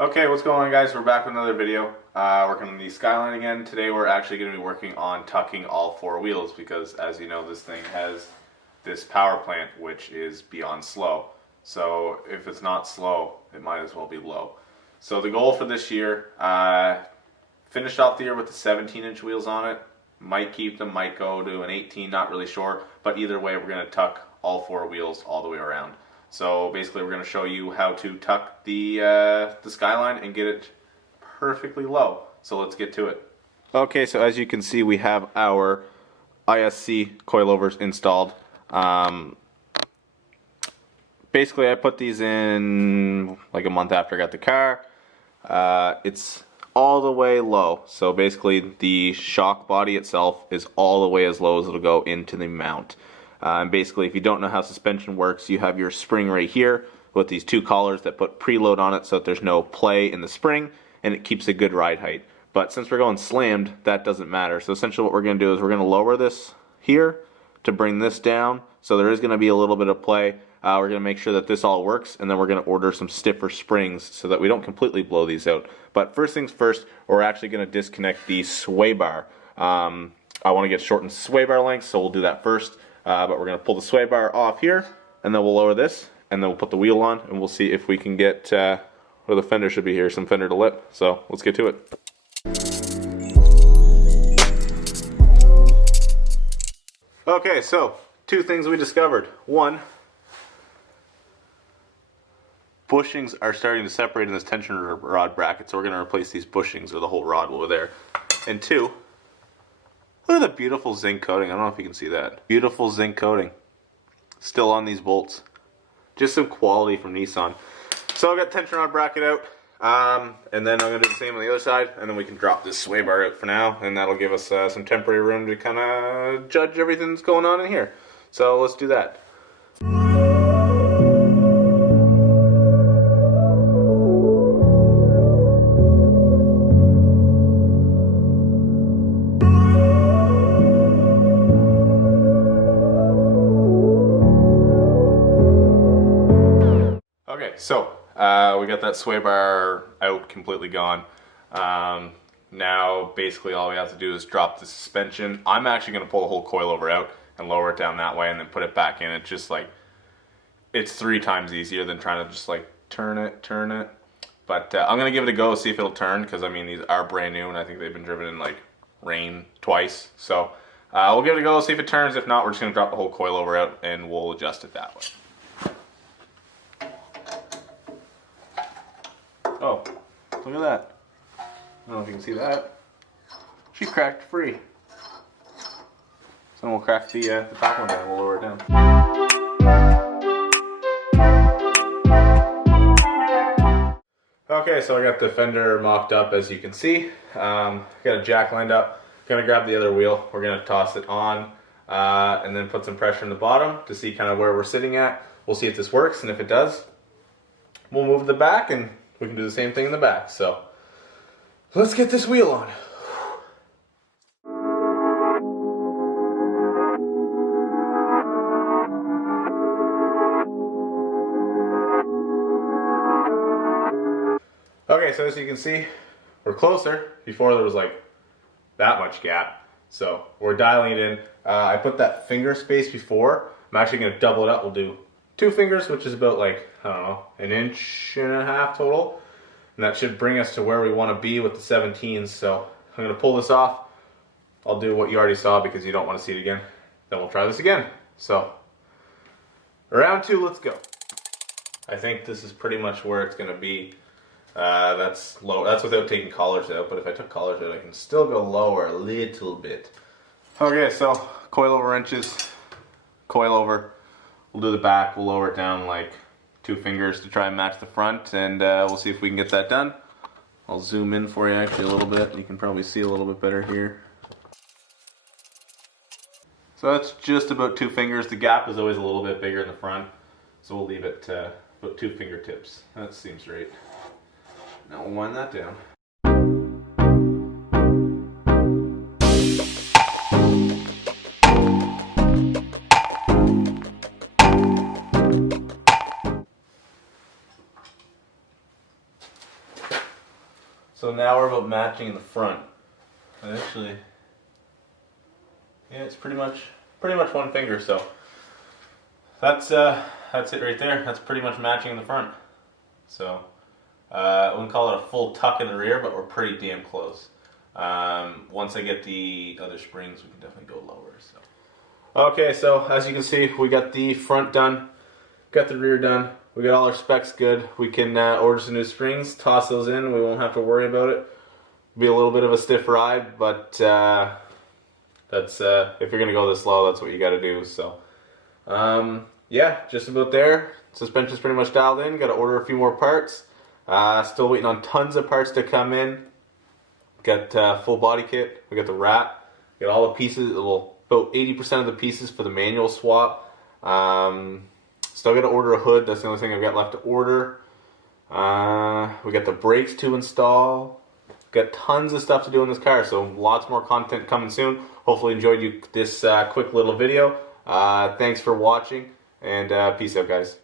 Okay, what's going on, guys? We're back with another video. Working on the Skyline again. Today we're actually going to be working on tucking all four wheels because, as you know, this thing has this power plant which is beyond slow. So if it's not slow, it might as well be low. So the goal for this year, finished off the year with the 17-inch wheels on it. Might keep them, might go to an 18, not really sure. But either way, we're going to tuck all four wheels all the way around. So basically we're going to show you how to tuck the Skyline and get it perfectly low. So let's get to it. Okay, so as you can see, we have our ISC coilovers installed. Basically I put these in like a month after I got the car. It's all the way low. So basically the shock body itself is all the way as low as it'll go into the mount. And basically, if you don't know how suspension works, you have your spring right here with these two collars that put preload on it so that there's no play in the spring and it keeps a good ride height. But since we're going slammed, that doesn't matter. So essentially what we're going to do is we're going to lower this here to bring this down. So there is going to be a little bit of play. We're going to make sure that this all works, and then we're going to order some stiffer springs so that we don't completely blow these out. But first things first, we're actually going to disconnect the sway bar. I want to get shortened sway bar length, so we'll do that first. But we're going to pull the sway bar off here, and then we'll lower this, and then we'll put the wheel on, and we'll see if we can get, where the fender should be here, some fender to lip. So let's get to it. Okay, so two things we discovered. One, bushings are starting to separate in this tension rod bracket, so we're going to replace these bushings or the whole rod over there. And two, look at the beautiful zinc coating. I don't know if you can see that. Beautiful zinc coating. Still on these bolts. Just some quality from Nissan. So I've got tension rod bracket out. And then I'm going to do the same on the other side. And then we can drop this sway bar out for now. And that'll give us some temporary room to kind of judge everything that's going on in here. So let's do that. So, we got that sway bar out, completely gone. Now, basically all we have to do is drop the suspension. I'm actually going to pull the whole coilover out and lower it down that way and then put it back in. It's just like, it's 3 times easier than trying to just like turn it. But I'm going to give it a go, see if it'll turn, because I mean, these are brand new and I think they've been driven in like rain twice. So, we'll give it a go, see if it turns. If not, we're just going to drop the whole coilover out and we'll adjust it that way. Oh, look at that. I don't know if you can see that. She cracked free. So we'll crack the top one down and we'll lower it down. Okay, so I got the fender mocked up, as you can see. Got a jack lined up. Gonna grab the other wheel. We're gonna toss it on and then put some pressure in the bottom to see kind of where we're sitting at. We'll see if this works, and if it does, we'll move the back and we can do the same thing in the back. So let's get this wheel on. Okay, so as you can see, we're closer. Before there was like that much gap. So we're dialing it in. I put that finger space before. I'm actually going to double it up. We'll do 2 fingers, which is about like, I don't know, 1.5 inches total. And that should bring us to where we want to be with the 17s. So I'm going to pull this off. I'll do what you already saw because you don't want to see it again. Then we'll try this again. So round 2, let's go. I think this is pretty much where it's going to be. That's low. That's without taking collars out. But if I took collars out, I can still go lower a little bit. Okay, so coilover wrenches, coilover. We'll do the back, we'll lower it down like 2 fingers to try and match the front, and we'll see if we can get that done. I'll zoom in for you actually a little bit. You can probably see a little bit better here. So that's just about 2 fingers. The gap is always a little bit bigger in the front, so we'll leave it about 2 fingertips. That seems right. Now we'll wind that down. So now we're about matching in the front. Actually, yeah, it's pretty much one finger. So that's it right there. That's pretty much matching in the front. So I wouldn't call it a full tuck in the rear, but we're pretty damn close. Once I get the other springs, we can definitely go lower. So. Okay, so as you can see, we got the front done, got the rear done. We got all our specs good. We can order some new springs, toss those in. We won't have to worry about it. Be a little bit of a stiff ride, but that's if you're gonna go this low, that's what you got to do. So yeah, just about there. Suspension's pretty much dialed in. Got to order a few more parts. Still waiting on tons of parts to come in. Got full body kit. We got the wrap. Got all the pieces. Well, about 80% of the pieces for the manual swap. Still got to order a hood. That's the only thing I've got left to order. We got the brakes to install. Got tons of stuff to do in this car. So lots more content coming soon. Hopefully enjoyed this quick little video. Thanks for watching, and peace out, guys.